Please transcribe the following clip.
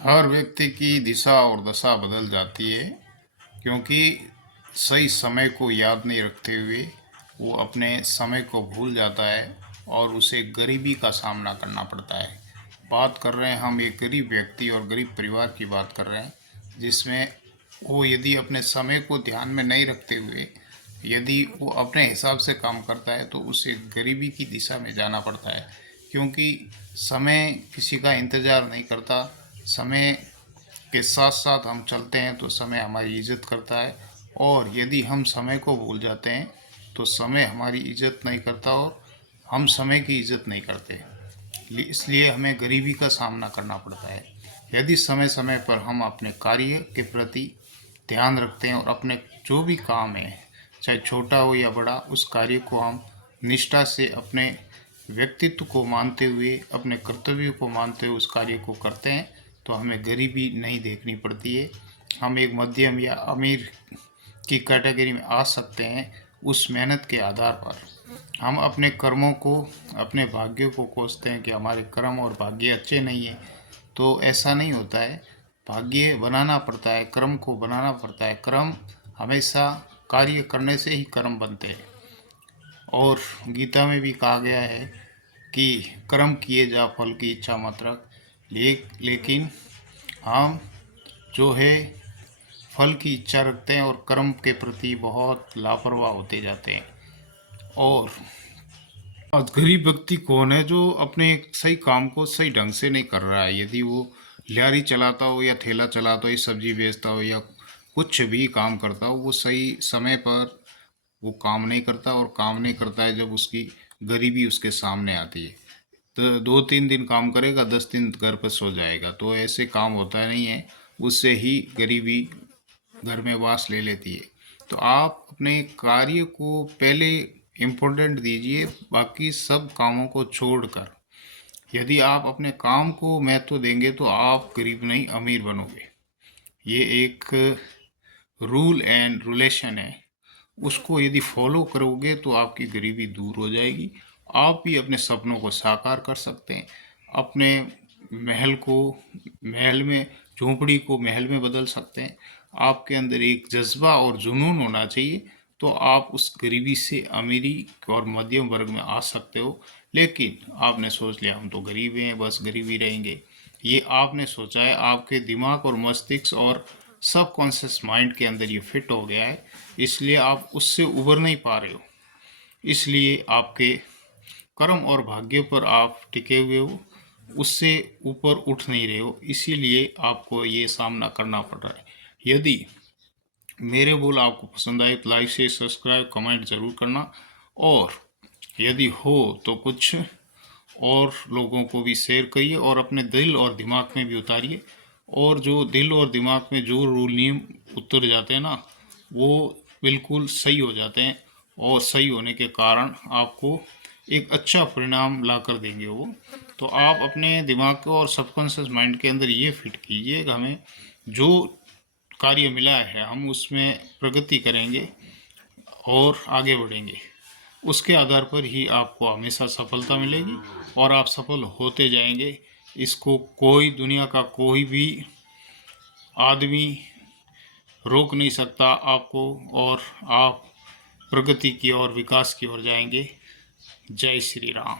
हर व्यक्ति की दिशा और दशा बदल जाती है, क्योंकि सही समय को याद नहीं रखते हुए वो अपने समय को भूल जाता है और उसे गरीबी का सामना करना पड़ता है। बात कर रहे हैं हम एक गरीब व्यक्ति और गरीब परिवार की बात कर रहे हैं, जिसमें वो यदि अपने समय को ध्यान में नहीं रखते हुए यदि वो अपने हिसाब से काम करता है तो उसे गरीबी की दिशा में जाना पड़ता है, क्योंकि समय किसी का इंतज़ार नहीं करता। समय के साथ साथ हम चलते हैं तो समय हमारी इज्जत करता है, और यदि हम समय को भूल जाते हैं तो समय हमारी इज्जत नहीं करता और हम समय की इज्जत नहीं करते। इसलिए हमें गरीबी का सामना करना पड़ता है। यदि समय समय पर हम अपने कार्य के प्रति ध्यान रखते हैं और अपने जो भी काम है, चाहे छोटा हो या बड़ा, उस कार्य को हम निष्ठा से अपने व्यक्तित्व को मानते हुए, अपने कर्तव्य को मानते हुए उस कार्य को करते हैं तो हमें गरीबी नहीं देखनी पड़ती है। हम एक मध्यम या अमीर की कैटेगरी में आ सकते हैं उस मेहनत के आधार पर। हम अपने कर्मों को, अपने भाग्य को कोसते हैं कि हमारे कर्म और भाग्य अच्छे नहीं है, तो ऐसा नहीं होता है। भाग्य बनाना पड़ता है, कर्म को बनाना पड़ता है। कर्म हमेशा कार्य करने से ही कर्म बनते हैं, और गीता में भी कहा गया है कि कर्म किए जा फल की इच्छा मत रख। लेकिन हम जो है फल की इच्छा रखते हैं और कर्म के प्रति बहुत लापरवाह होते जाते हैं। और आज गरीब व्यक्ति कौन है जो अपने एक सही काम को सही ढंग से नहीं कर रहा है। यदि वो लारी चलाता हो या ठेला चलाता हो या सब्जी बेचता हो या कुछ भी काम करता हो, वो सही समय पर वो काम नहीं करता, और काम नहीं करता है जब उसकी गरीबी उसके सामने आती है। तो 2-3 दिन काम करेगा, 10 दिन घर पर सो जाएगा, तो ऐसे काम होता नहीं है। उससे ही गरीबी घर में वास ले लेती है। तो आप अपने कार्य को पहले इम्पोर्टेंट दीजिए, बाकी सब कामों को छोड़कर। यदि आप अपने काम को महत्व देंगे तो आप गरीब नहीं अमीर बनोगे। ये एक रूल एंड रिलेशन है, उसको यदि फॉलो करोगे तो आपकी गरीबी दूर हो जाएगी। आप भी अपने सपनों को साकार कर सकते हैं। अपने महल को महल में, झोंपड़ी को महल में बदल सकते हैं। आपके अंदर एक जज्बा और जुनून होना चाहिए, तो आप उस गरीबी से अमीरी और मध्यम वर्ग में आ सकते हो। लेकिन आपने सोच लिया हम तो गरीब हैं, बस गरीबी रहेंगे, ये आपने सोचा है। आपके दिमाग और मस्तिष्क और सबकॉन्शियस माइंड के अंदर ये फिट हो गया है, इसलिए आप उससे उबर नहीं पा रहे हो। इसलिए आपके कर्म और भाग्य पर आप टिके हुए हो, उससे ऊपर उठ नहीं रहे हो, इसीलिए आपको ये सामना करना पड़ रहा है। यदि मेरे बोल आपको पसंद आए तो लाइक, शेयर, सब्सक्राइब, कमेंट ज़रूर करना, और यदि हो तो कुछ और लोगों को भी शेयर करिए और अपने दिल और दिमाग में भी उतारिए। और जो दिल और दिमाग में जो रूल नियम उतर जाते हैं ना, वो बिल्कुल सही हो जाते हैं, और सही होने के कारण आपको एक अच्छा परिणाम ला कर देंगे वो। तो आप अपने दिमाग को और सबकॉन्शियस माइंड के अंदर ये फिट कीजिए कि हमें जो कार्य मिला है हम उसमें प्रगति करेंगे और आगे बढ़ेंगे। उसके आधार पर ही आपको हमेशा सफलता मिलेगी और आप सफल होते जाएंगे। इसको कोई, दुनिया का कोई भी आदमी रोक नहीं सकता आपको, और आप प्रगति की ओर, विकास की ओर जाएंगे। जय श्री राम।